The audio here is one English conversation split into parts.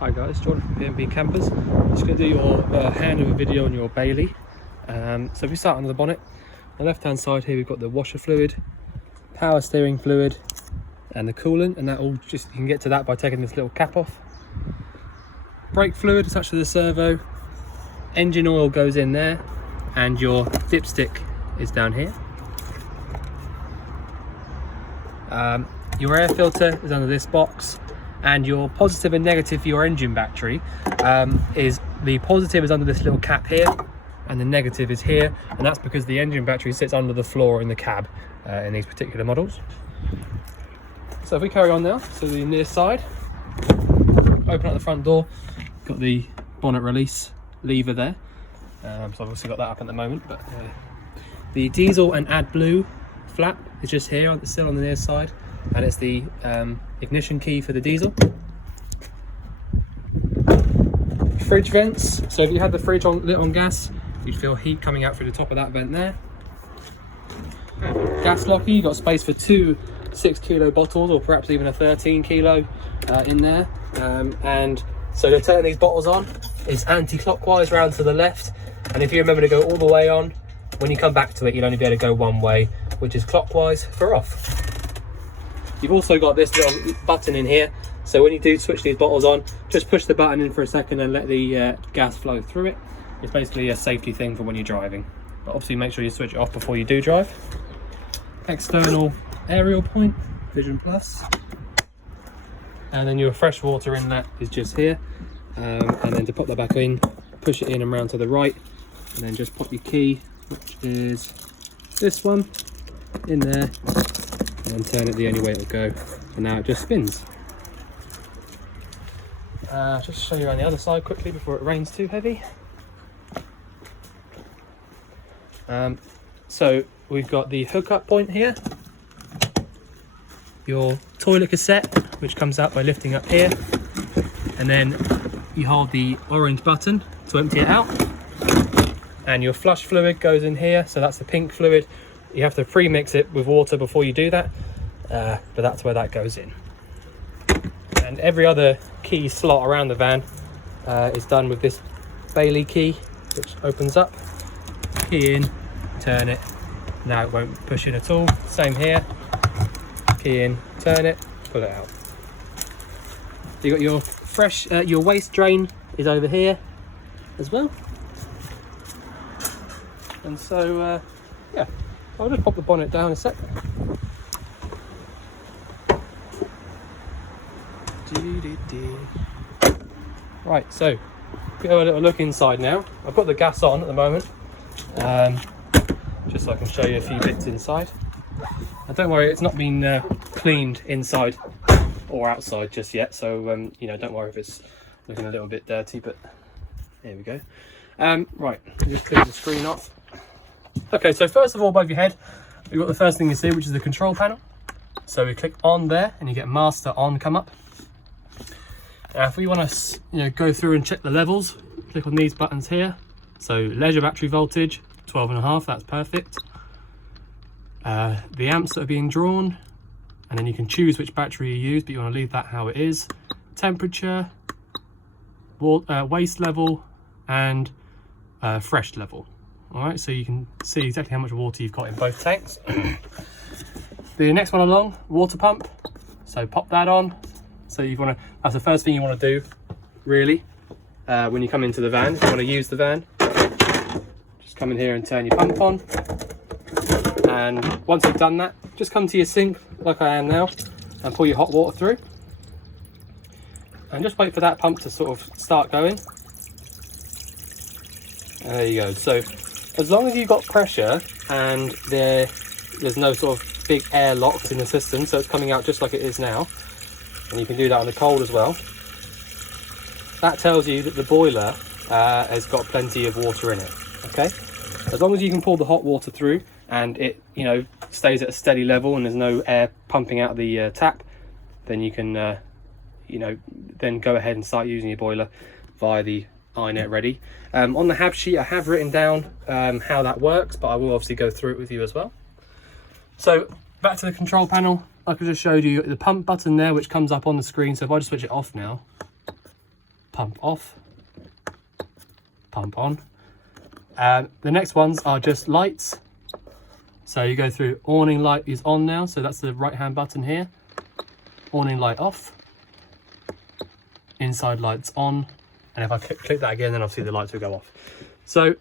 Hi guys, Jordan from B&B Campers. I'm just going to do your handover video on your Bailey. So if we start under the bonnet, on the left hand side here we've got the washer fluid, power steering fluid and the coolant, and that all just, you can get to that by taking this little cap off. Brake fluid attached to the servo, engine oil goes in there, and your dipstick is down here. Your air filter is under this box, and your positive and negative for your engine battery is the positive is under this little cap here and the negative is here, and that's because the engine battery sits under the floor in the cab in these particular models. So if we carry on now, so the near side, open up the front door, got the bonnet release lever there, so I've obviously got that up at the moment, but the diesel and AdBlue flap is just here, it's still on the near side, and it's the ignition key for the diesel. Fridge vents, so if you had the fridge lit on gas, you'd feel heat coming out through the top of that vent there. Gas locker, you've got space for two 6 kilo bottles, or perhaps even a 13 kilo in there. And so to turn these bottles on is anti-clockwise round to the left, and if you remember to go all the way on, when you come back to it you'll only be able to go one way, which is clockwise for off. You've also got this little button in here, so when you do switch these bottles on, just push the button in for a second and let the gas flow through it. It's basically a safety thing for when you're driving, but obviously make sure you switch it off before you do drive. External aerial point, Vision Plus, and then your fresh water inlet is just here, and then to put that back in, push it in and round to the right, and then just pop your key, which is this one, in there, and turn it the only way it'll go, and now it just spins. Just show you around the other side quickly before it rains too heavy. So we've got the hookup point here, your toilet cassette, which comes out by lifting up here, and then you hold the orange button to empty it out, and your flush fluid goes in here, so that's the pink fluid. You have to pre-mix it with water before you do that, but that's where that goes in. And every other key slot around the van is done with this Bailey key, which opens up, key in, turn it, now it won't push in at all. Same here, key in, turn it, pull it out. You got your fresh, your waste drain is over here as well. And so, yeah, I'll just pop the bonnet down a sec. Right, so we have a little look inside now. I've got the gas on at the moment, just so I can show you a few bits inside. And don't worry, it's not been cleaned inside or outside just yet, so you know, don't worry if it's looking a little bit dirty, but here we go. Right, just clear the screen off. Okay, so first of all, above your head, we've got the first thing you see, which is the control panel. So we click on there and you get master on come up. If we want to go through and check the levels, click on these buttons here. So leisure battery voltage, 12.5, that's perfect. The amps that are being drawn, and then you can choose which battery you use, but you want to leave that how it is. Temperature, waste level, and fresh level. All right, so you can see exactly how much water you've got in both tanks. The next one along, water pump. So pop that on. So you want to, that's the first thing you want to do, really, when you come into the van. If you want to use the van, just come in here and turn your pump on. And once you've done that, just come to your sink, like I am now, and pull your hot water through. And just wait for that pump to sort of start going. And there you go. So as long as you've got pressure and there's no sort of big air locks in the system, so it's coming out just like it is now, and you can do that on the cold as well, that tells you that the boiler has got plenty of water in it. Okay, as long as you can pull the hot water through and it stays at a steady level and there's no air pumping out of the tap, then you can then go ahead and start using your boiler via the iNet Ready. On the hab sheet I have written down how that works, but I will obviously go through it with you as well. So back to the control panel, like I just showed you, the pump button there, which comes up on the screen. So if I just switch it off now, pump off, pump on. The next ones are just lights. So you go through, awning light is on now, so that's the right hand button here. Awning light off, inside lights on, and if I click that again, then obviously the lights will go off. So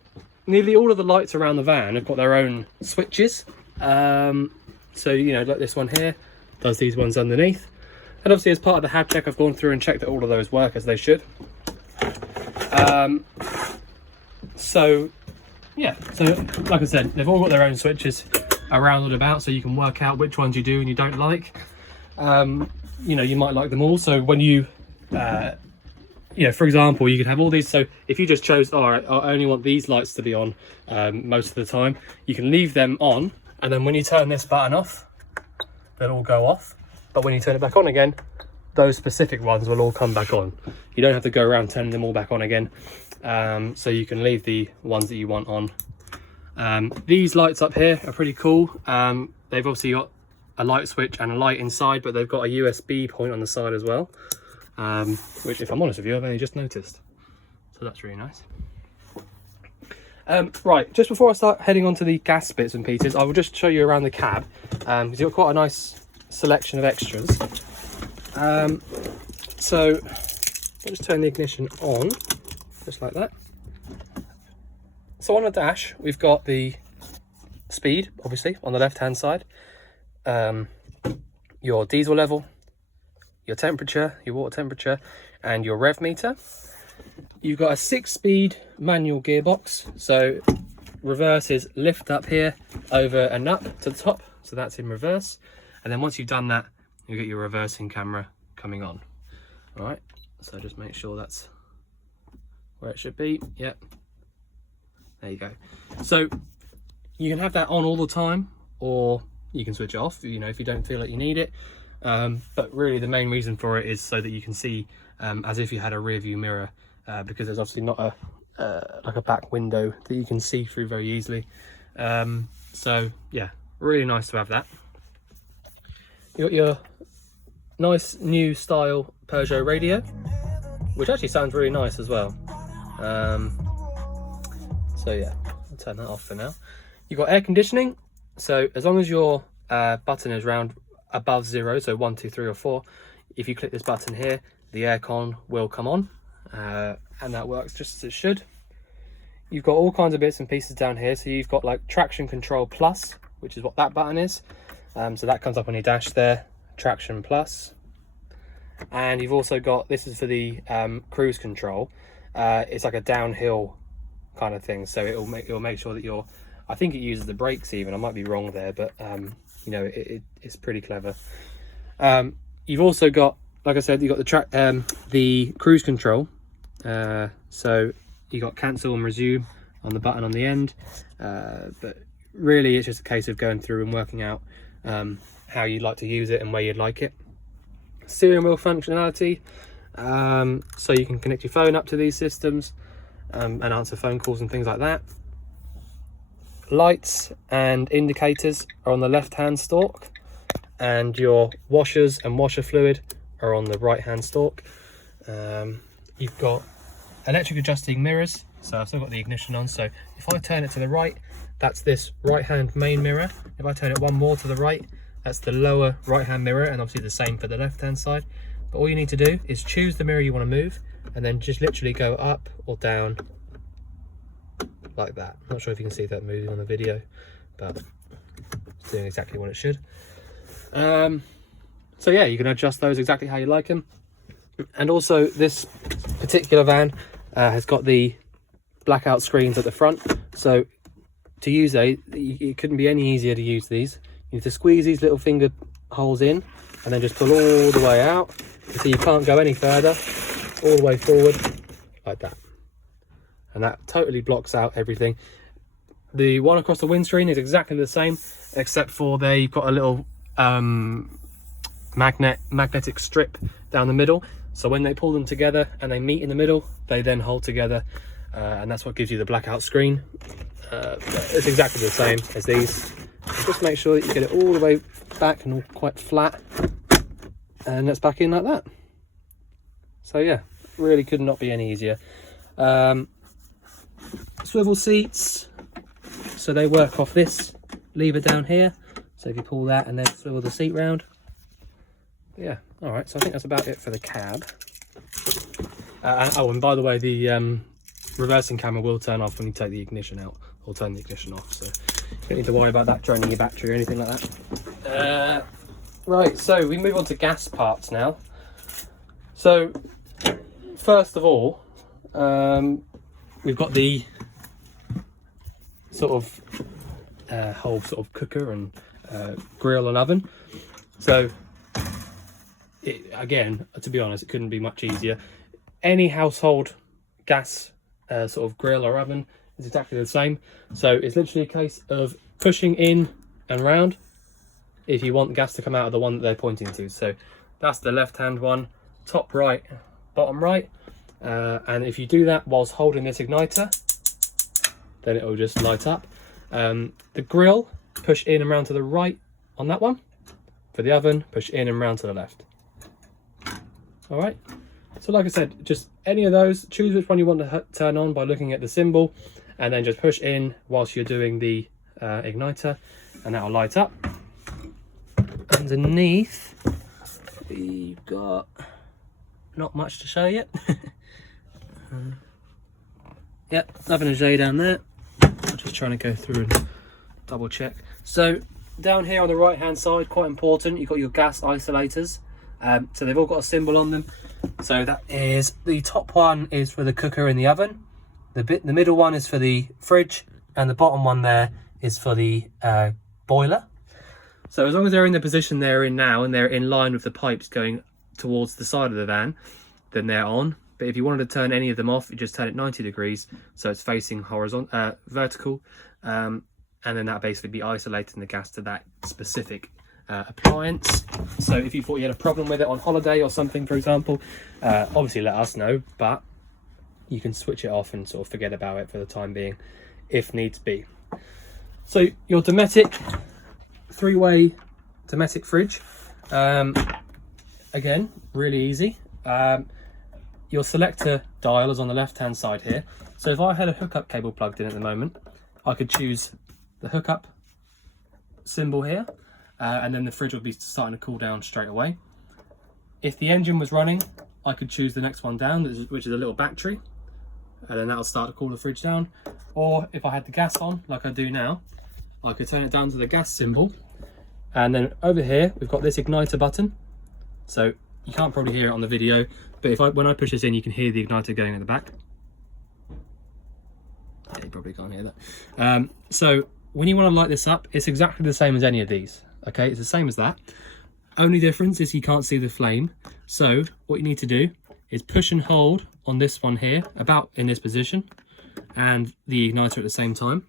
nearly all of the lights around the van have got their own switches. So, you know, like this one here does these ones underneath. And obviously as part of the HAB check, I've gone through and checked that all of those work as they should. So yeah, so like I said, they've all got their own switches around and about, so you can work out which ones you do and you don't like. You know, you might like them all. So when you, you know, for example, you could have all these. So if you just chose, all right, I only want these lights to be on most of the time, you can leave them on. And then when you turn this button off, they'll all go off. But when you turn it back on again, those specific ones will all come back on. You don't have to go around turning them all back on again. So you can leave the ones that you want on. These lights up here are pretty cool. They've obviously got a light switch and a light inside, but they've got a USB point on the side as well, which, if I'm honest with you, I've only just noticed. So that's really nice. Right, just before I start heading on to the gas bits and pieces, I will just show you around the cab, because you've got quite a nice selection of extras. So I'll just turn the ignition on, just like that. So on the dash, we've got the speed, obviously, on the left-hand side, your diesel level, your temperature, your water temperature, and your rev meter. You've got a 6-speed manual gearbox, so reverse is lift up here, over and up to the top, so that's in reverse. And then once you've done that, you get your reversing camera coming on. All right, so just make sure that's where it should be. Yep, there you go. So you can have that on all the time, or you can switch it off, you know, if you don't feel like you need it. But really the main reason for it is so that you can see as if you had a rear view mirror, because there's obviously not a like a back window that you can see through very easily. So yeah, really nice to have that. You got your nice new style Peugeot radio, which actually sounds really nice as well. So yeah, I'll turn that off for now. You've got air conditioning, so as long as your button is round above 0, so 1, 2, 3 or 4, if you click this button here, the aircon will come on, and that works just as it should. You've got all kinds of bits and pieces down here, so you've got like traction control plus, which is what that button is. So that comes up on your dash there, traction plus. And you've also got, this is for the cruise control. It's like a downhill kind of thing, so it'll make sure that you're, I think it uses the brakes even, I might be wrong there, but you know, it's pretty clever. You've also got, like I said, you've got the cruise control. So you got cancel and resume on the button on the end, but really it's just a case of going through and working out how you'd like to use it and where you'd like it. Steering wheel functionality, so you can connect your phone up to these systems and answer phone calls and things like that. Lights and indicators are on the left hand stalk, and your washers and washer fluid are on the right hand stalk. You've got electric adjusting mirrors, so I've still got the ignition on, so if I turn it to the right, that's this right hand main mirror. If I turn it one more to the right, that's the lower right hand mirror, and obviously the same for the left hand side. But all you need to do is choose the mirror you want to move, and then just literally go up or down like that. I'm not sure if you can see that moving on the video, but it's doing exactly what it should. So yeah, you can adjust those exactly how you like them. And also this particular van has got the blackout screens at the front, so to use it couldn't be any easier to use these. You need to squeeze these little finger holes in and then just pull all the way out, so you can't go any further, all the way forward like that, and that totally blocks out everything. The one across the windscreen is exactly the same, except for they've got a little magnetic strip down the middle, so when they pull them together and they meet in the middle, they then hold together, and that's what gives you the blackout screen. It's exactly the same as these. Just make sure that you get it all the way back and all quite flat, and that's back in like that. So yeah, really could not be any easier. Swivel seats, so they work off this lever down here. So if you pull that and then swivel the seat round. Yeah, all right, so I think that's about it for the cab. And by the way, the reversing camera will turn off when you take the ignition out, or turn the ignition off, so you don't need to worry about that draining your battery or anything like that. Right, so we move on to gas parts now. So first of all, we've got the sort of whole sort of cooker and grill and oven. So again, to be honest, it couldn't be much easier. Any household gas sort of grill or oven is exactly the same. So it's literally a case of pushing in and round if you want the gas to come out of the one that they're pointing to. So that's the left hand one, top right, bottom right. And if you do that whilst holding this igniter, then it will just light up. The grill, push in and round to the right on that one. For the oven, push in and round to the left. All right. So like I said, just any of those, choose which one you want to turn on by looking at the symbol, and then just push in whilst you're doing the igniter, and that will light up. Underneath, we've got not much to show yet. Yep, nothing to show you down there. I'm just trying to go through and double check. So down here on the right hand side, quite important, you've got your gas isolators. So they've all got a symbol on them. So that is, the top one is for the cooker and the oven, the middle one is for the fridge, and the bottom one there is for the boiler. So as long as they're in the position they're in now and they're in line with the pipes going towards the side of the van, then they're on. But if you wanted to turn any of them off, you just turn it 90 degrees so it's facing horizontal, vertical, and then that basically be isolating the gas to that specific appliance. So if you thought you had a problem with it on holiday or something, for example, obviously let us know, but you can switch it off and sort of forget about it for the time being if needs be. So your Dometic, three-way Dometic fridge, again, really easy. Your selector dial is on the left hand side here. So if I had a hookup cable plugged in at the moment, I could choose the hookup symbol here, and then the fridge would be starting to cool down straight away. If the engine was running, I could choose the next one down, which is a little battery, and then that'll start to cool the fridge down. Or if I had the gas on, like I do now, I could turn it down to the gas symbol, and then over here we've got this igniter button. So you can't probably hear it on the video, but when I push this in, you can hear the igniter going at the back. Yeah, you probably can't hear that. So when you want to light this up, it's exactly the same as any of these. Okay, it's the same as that. Only difference is you can't see the flame. So what you need to do is push and hold on this one here, about in this position, and the igniter at the same time.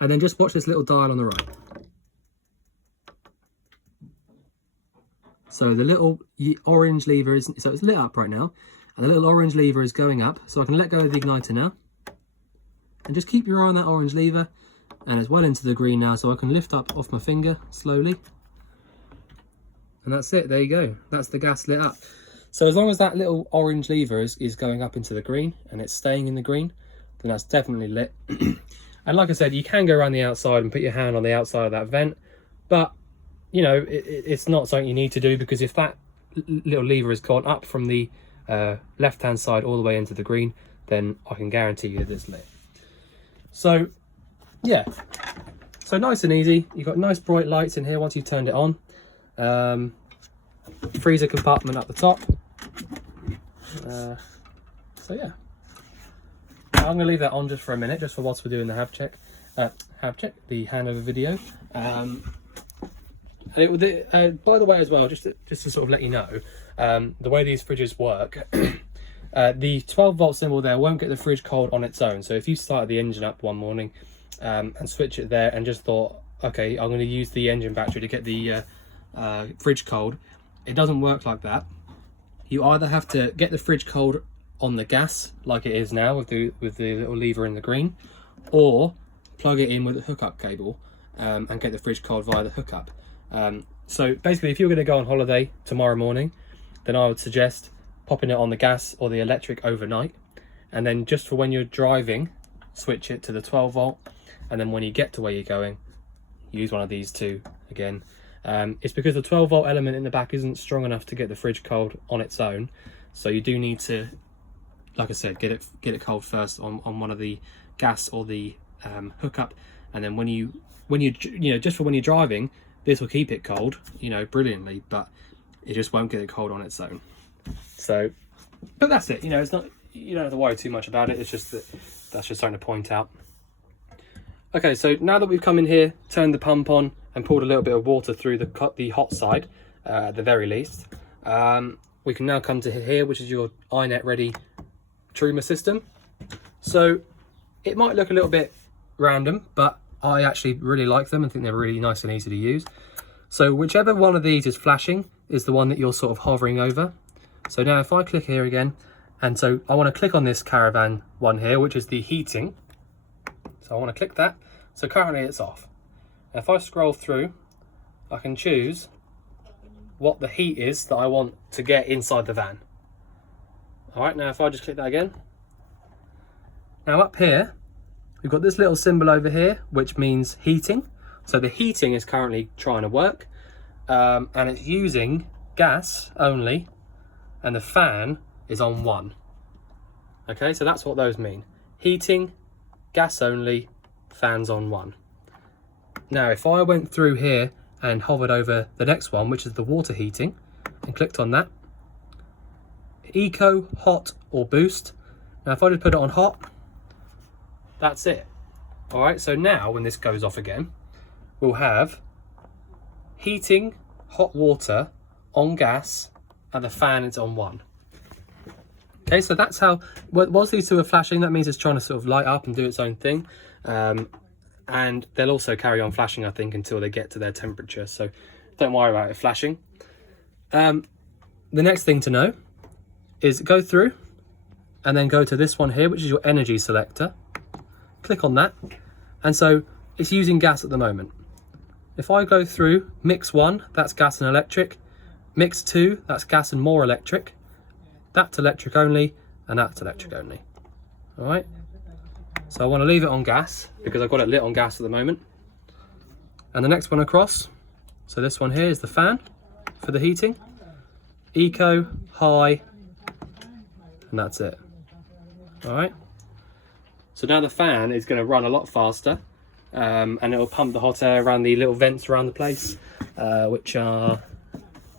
And then just watch this little dial on the right. So the little orange lever is, so it's lit up right now, and the little orange lever is going up. So I can let go of the igniter now, and just keep your eye on that orange lever, and it's well into the green now, so I can lift up off my finger slowly. And that's it, there you go. That's the gas lit up. So as long as that little orange lever is going up into the green, and it's staying in the green, then that's definitely lit. And like I said, you can go around the outside and put your hand on the outside of that vent, but you know, it's not something you need to do, because if that little lever has gone up from the left hand side all the way into the green, then I can guarantee you that it's lit. So yeah, so nice and easy. You've got nice bright lights in here once you've turned it on. Freezer compartment at the top. So yeah, I'm going to leave that on just for a minute, just for whilst we're doing the the handover video. And it would, by the way as well, just to sort of let you know, the way these fridges work, the 12 volt symbol there won't get the fridge cold on its own. So if you started the engine up one morning and switch it there and just thought, okay, I'm going to use the engine battery to get the fridge cold, it doesn't work like that. You either have to get the fridge cold on the gas like it is now with the little lever in the green, or plug it in with a hookup cable and get the fridge cold via the hookup. So basically, if you're going to go on holiday tomorrow morning, then I would suggest popping it on the gas or the electric overnight, and then just for when you're driving, switch it to the 12 volt, and then when you get to where you're going, use one of these two again. It's because the 12 volt element in the back isn't strong enough to get the fridge cold on its own, so you do need to, like I said, get it cold first on one of the gas or the hookup, and then when you just for when you're driving, this will keep it cold, brilliantly, but it just won't get it cold on its own. So, but that's it. It's not, you don't have to worry too much about it. It's just that's just something to point out. Okay, so now that we've come in here, turned the pump on, and pulled a little bit of water through the hot side, at the very least, we can now come to here, which is your iNet ready Truma system. So it might look a little bit random, but I actually really like them and think they're really nice and easy to use. So whichever one of these is flashing is the one that you're sort of hovering over. So now if I click here again, and so I want to click on this caravan one here, which is the heating. So I want to click that. So currently it's off. Now if I scroll through, I can choose what the heat is that I want to get inside the van. All right, now if I just click that again. Now up here, we've got this little symbol over here, which means heating. So the heating is currently trying to work, and it's using gas only, and the fan is on 1. Okay, so that's what those mean. Heating, gas only, fans on 1. Now if I went through here and hovered over the next one, which is the water heating, and clicked on that, eco, hot or boost. Now if I just put it on hot, that's it. All right, so now when this goes off again, we'll have heating, hot water on gas, and the fan is on 1. Okay, so that's how, once these two are flashing, that means it's trying to sort of light up and do its own thing. And they'll also carry on flashing, I think, until they get to their temperature. So don't worry about it flashing. The next thing to know is go through and then go to this one here, which is your energy selector. Click on that. And so it's using gas at the moment. If I go through mix 1, that's gas and electric. Mix 2, that's gas and more electric. That's electric only, and that's electric only. All right. So I want to leave it on gas because I've got it lit on gas at the moment. And the next one across, so this one here is the fan for the heating. Eco, high, and that's it. All right. So now the fan is going to run a lot faster, and it will pump the hot air around the little vents around the place, which are,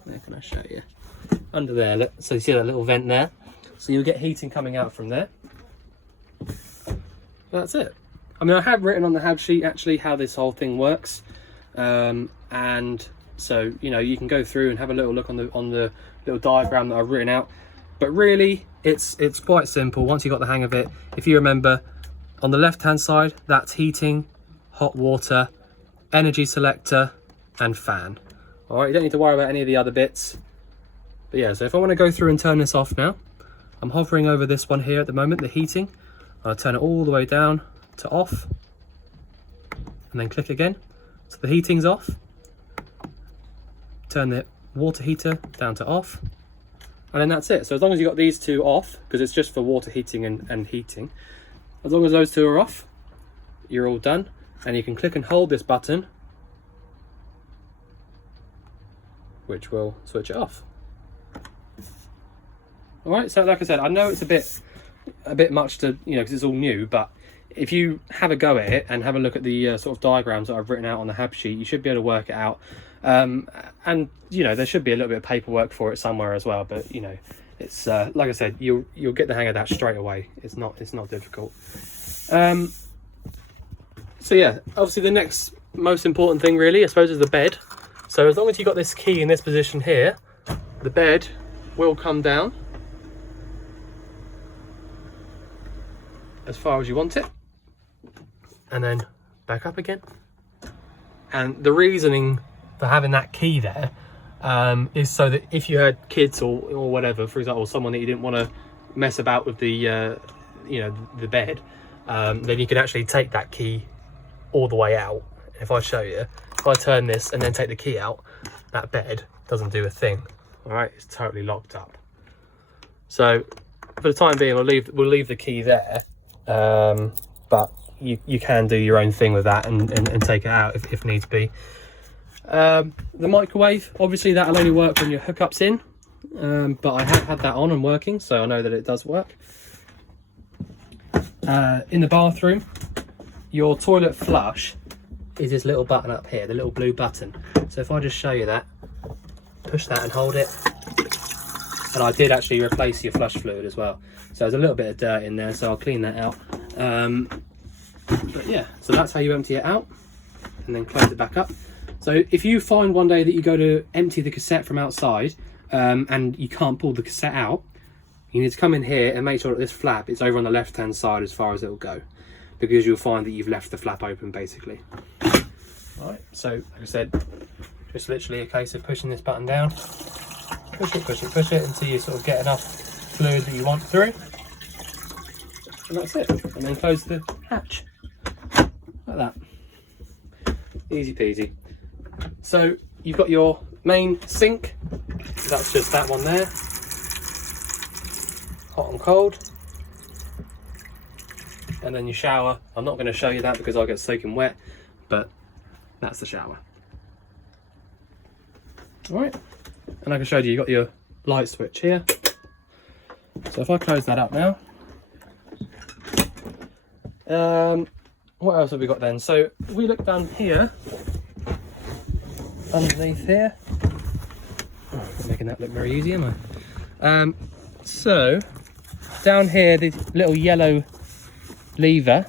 where can I show you? Under there, look. So you see that little vent there? So you'll get heating coming out from there. That's it. I mean, I have written on the hab sheet actually how this whole thing works, and so you can go through and have a little look on the little diagram that I've written out. But really, it's quite simple once you got the hang of it. If you remember, on the left hand side, that's heating, hot water, energy selector, and fan. All right, you don't need to worry about any of the other bits. But yeah, so if I want to go through and turn this off now, I'm hovering over this one here at the moment, the heating. I'll turn it all the way down to off, and then click again. So the heating's off. Turn the water heater down to off, and then that's it. So as long as you've got these two off, because it's just for water heating and heating, as long as those two are off, you're all done. And you can click and hold this button, which will switch it off. All right, so like I said, I know it's a bit much to, because it's all new, but if you have a go at it and have a look at the sort of diagrams that I've written out on the hab sheet, you should be able to work it out. And there should be a little bit of paperwork for it somewhere as well, but it's like I said, you'll get the hang of that straight away. It's not difficult. So yeah, obviously the next most important thing really, I suppose, is the bed. So as long as you've got this key in this position here, the bed will come down as far as you want it, and then back up again. And the reasoning for having that key there is so that if you had kids or whatever, for example, someone that you didn't want to mess about with the the bed, then you can actually take that key all the way out. If I show you, if I turn this and then take the key out, that bed doesn't do a thing. All right, it's totally locked up. So for the time being, we'll leave the key there, but you can do your own thing with that and take it out if needs be. The microwave, obviously that'll only work when your hookup's in, but I have had that on and working, so I know that it does work. In the bathroom, your toilet flush is this little button up here, the little blue button. So if I just show you that, push that and hold it. And I did actually replace your flush fluid as well. So there's a little bit of dirt in there, so I'll clean that out. But yeah, so that's how you empty it out and then close it back up. So if you find one day that you go to empty the cassette from outside and you can't pull the cassette out, you need to come in here and make sure that this flap is over on the left hand side as far as it will go, because you'll find that you've left the flap open basically. Alright, so like I said, just literally a case of pushing this button down, push it until you sort of get enough fluid that you want through, and that's it. And then close the hatch like that, easy peasy. So you've got your main sink, that's just that one there, hot and cold, and then your shower. I'm not going to show you that because I'll get soaking wet, but that's the shower. Alright, and like I showed you, you've got your light switch here. So if I close that up now, what else have we got then? So if we look down here, underneath here, not making that look very easy, am I? So down here, the little yellow lever,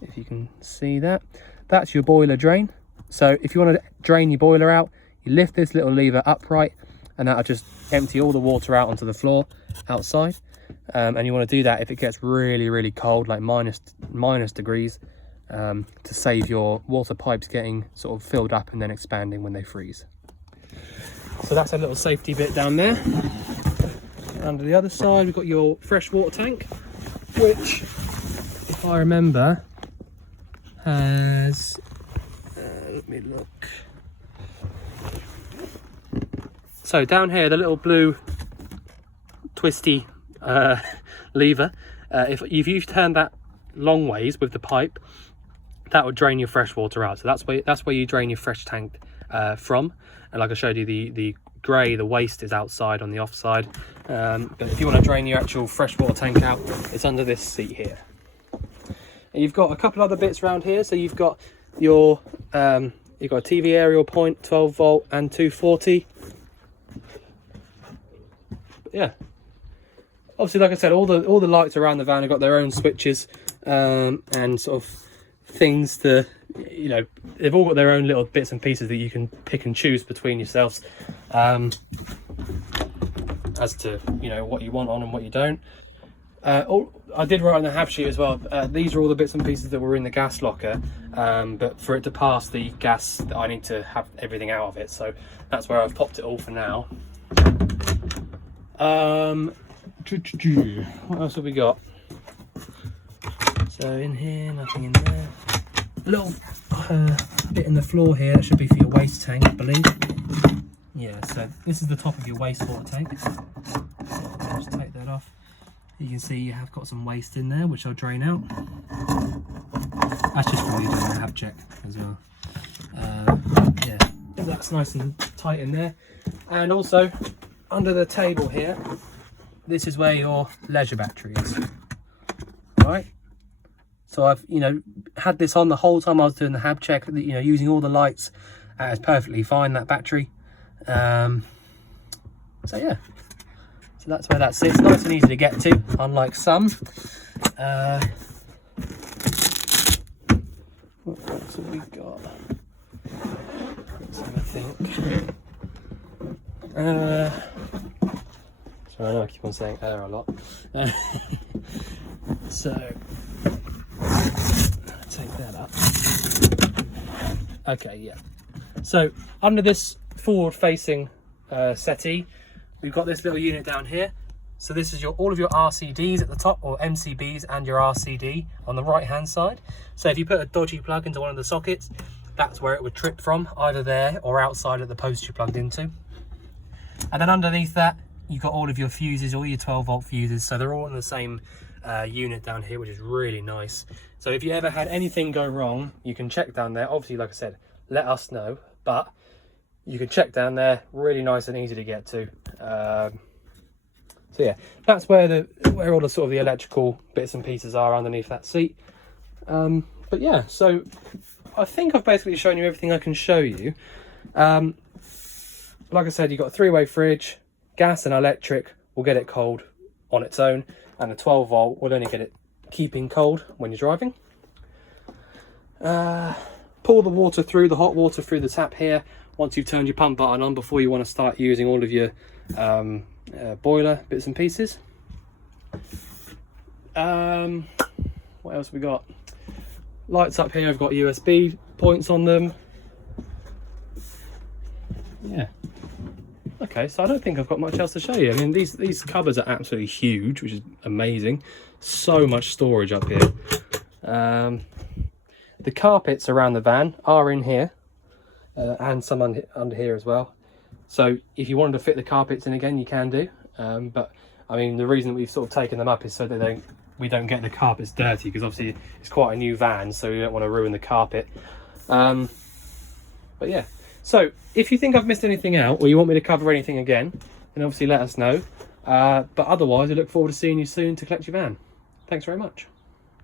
if you can see that, that's your boiler drain. So if you want to drain your boiler out, you lift this little lever upright and that'll just empty all the water out onto the floor outside. And you want to do that if it gets really, really cold, like minus degrees, to save your water pipes getting sort of filled up and then expanding when they freeze. So that's a little safety bit down there. Under the other side, we've got your fresh water tank, which, if I remember, has, let me look. So down here, the little blue twisty lever, if you turn that long ways with the pipe, that would drain your fresh water out. So that's where you drain your fresh tank from. And like I showed you, the grey, the waste is outside on the offside. But if you want to drain your actual fresh water tank out, it's under this seat here. And you've got a couple other bits around here. So you've got your you've got a TV aerial point, 12 volt and 240. But yeah, obviously, like I said, all the lights around the van have got their own switches and sort of things to, you know, they've all got their own little bits and pieces that you can pick and choose between yourselves as to, you know, what you want on and what you don't. I did write on the half sheet as well, these are all the bits and pieces that were in the gas locker, but for it to pass the gas, I need to have everything out of it, so that's where I've popped it all for now. What else have we got? So in here, nothing in there. A little bit in the floor here, that should be for your waste tank, I believe. Yeah, so this is the top of your wastewater tank. I'll just take that off. You can see you have got some waste in there, which I'll drain out. That's just probably doing a hab check as well. Yeah, that's nice and tight in there. And also, under the table here, this is where your leisure battery is. Right? So I've, you know, had this on the whole time I was doing the hab check, you know, using all the lights. It's perfectly fine, that battery. So yeah. So that's where that sits, nice and easy to get to, unlike some. What else have we got? I think. So I know I keep on saying a lot. So take that up. Okay, yeah. So under this forward-facing settee, we've got this little unit down here. So this is all of your RCDs at the top, or MCBs and your RCD on the right hand side. So if you put a dodgy plug into one of the sockets, that's where it would trip from, either there or outside at the post you plugged into. And then underneath that, you've got all of your fuses, all your 12-volt fuses, so they're all in the same unit down here, which is really nice. So if you ever had anything go wrong, you can check down there. Obviously, like I said, let us know, but you can check down there, really nice and easy to get to. So yeah, that's where all the sort of the electrical bits and pieces are underneath that seat. But yeah, so I think I've basically shown you everything I can show you. Like I said, you've got a 3-way fridge, gas and electric will get it cold on its own, and a 12-volt will only get it keeping cold when you're driving. Pour the water through, the hot water through the tap here, once you've turned your pump button on, before you want to start using all of your boiler bits and pieces. What else we got? Lights up here, I've got USB points on them. Yeah. Okay, so I don't think I've got much else to show you. I mean, these cupboards are absolutely huge, which is amazing. So much storage up here. The carpets around the van are in here, and some under here as well. So if you wanted to fit the carpets in again, you can do. But I mean, the reason that we've sort of taken them up is so that we don't get the carpets dirty, because obviously it's quite a new van, so you don't want to ruin the carpet. But yeah, so if you think I've missed anything out, or you want me to cover anything again, then obviously let us know. But otherwise, I look forward to seeing you soon to collect your van. Thanks very much.